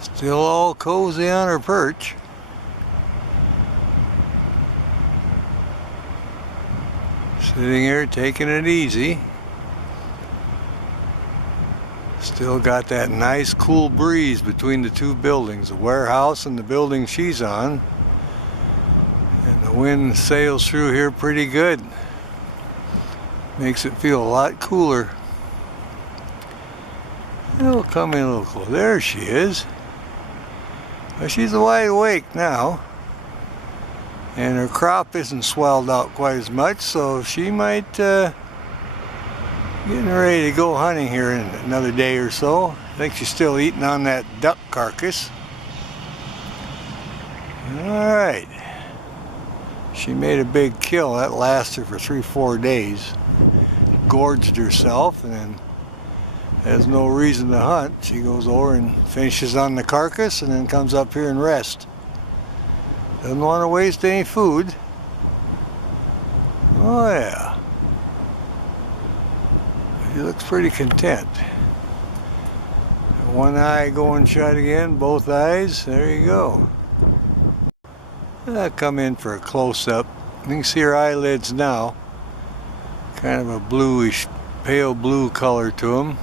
Still all cozy on her perch. Sitting here taking it easy. Still got that nice cool breeze between the two buildings, the warehouse and the building she's on. And the wind sails through here pretty good. Makes it feel a lot cooler. It'll come in a little closer. There she is. Well, she's wide awake now. And her crop isn't swelled out quite as much, so she might getting ready to go hunting here in another day or so. I think she's still eating on that duck carcass. Alright. She made a big kill. That lasted for 3-4 days. Gorged herself and then has no reason to hunt. She goes over and finishes on the carcass and then comes up here and rests. Doesn't want to waste any food. Oh yeah. He looks pretty content. One eye going shut again, both eyes. There you go. I'll come in for a close-up. You can see her eyelids now. Kind of a bluish, pale blue color to them.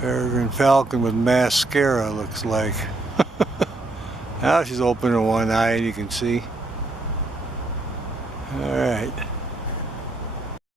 Peregrine Falcon with mascara looks like. Now she's opening one eye and you can see. Alright.